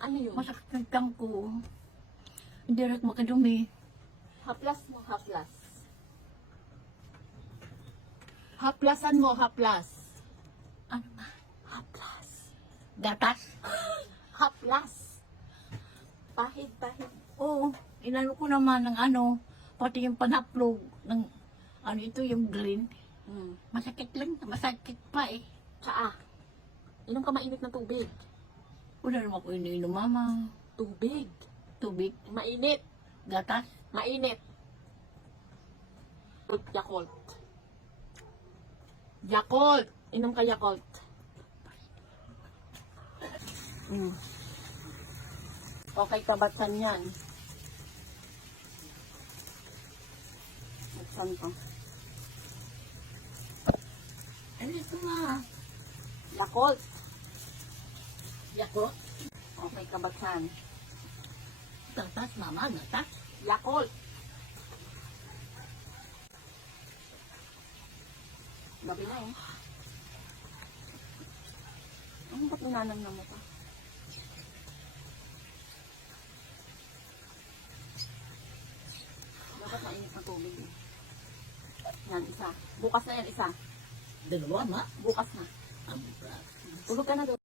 Ano yun? Masakit ng tiyang ko. Hindi rin makadumi. Haplas mo, haplas. Haplasan mo, haplas. Ano ba? Haplas. Gatas? Haplas. Pahid, pahid. Oo. Inano ko naman ng ano, pati yung panaplog ng ano ito yung green. Mm. Masakit lang, masakit pa eh. Tsaa. Inom ka mainit na tubig. Wala naman ako iniinom, mama. Tubig. Tubig, Mainit. gatas. Mainit. Yakult. Yakult. Inom ka Yakult. Mm. Okay, tabatan yan. Buksan ko. Ano ito nga? Yakult. Yakult? Okay, kabatan. Gatas, mama, gatas. Yakult. Gabi na eh. Ano ba't nananam na mo pa? Dapat mainit na tubig eh. Yan, isa. Bukas na yan, isa. Dalawa, ma. Bukas na. Ang Tulog ka na doon.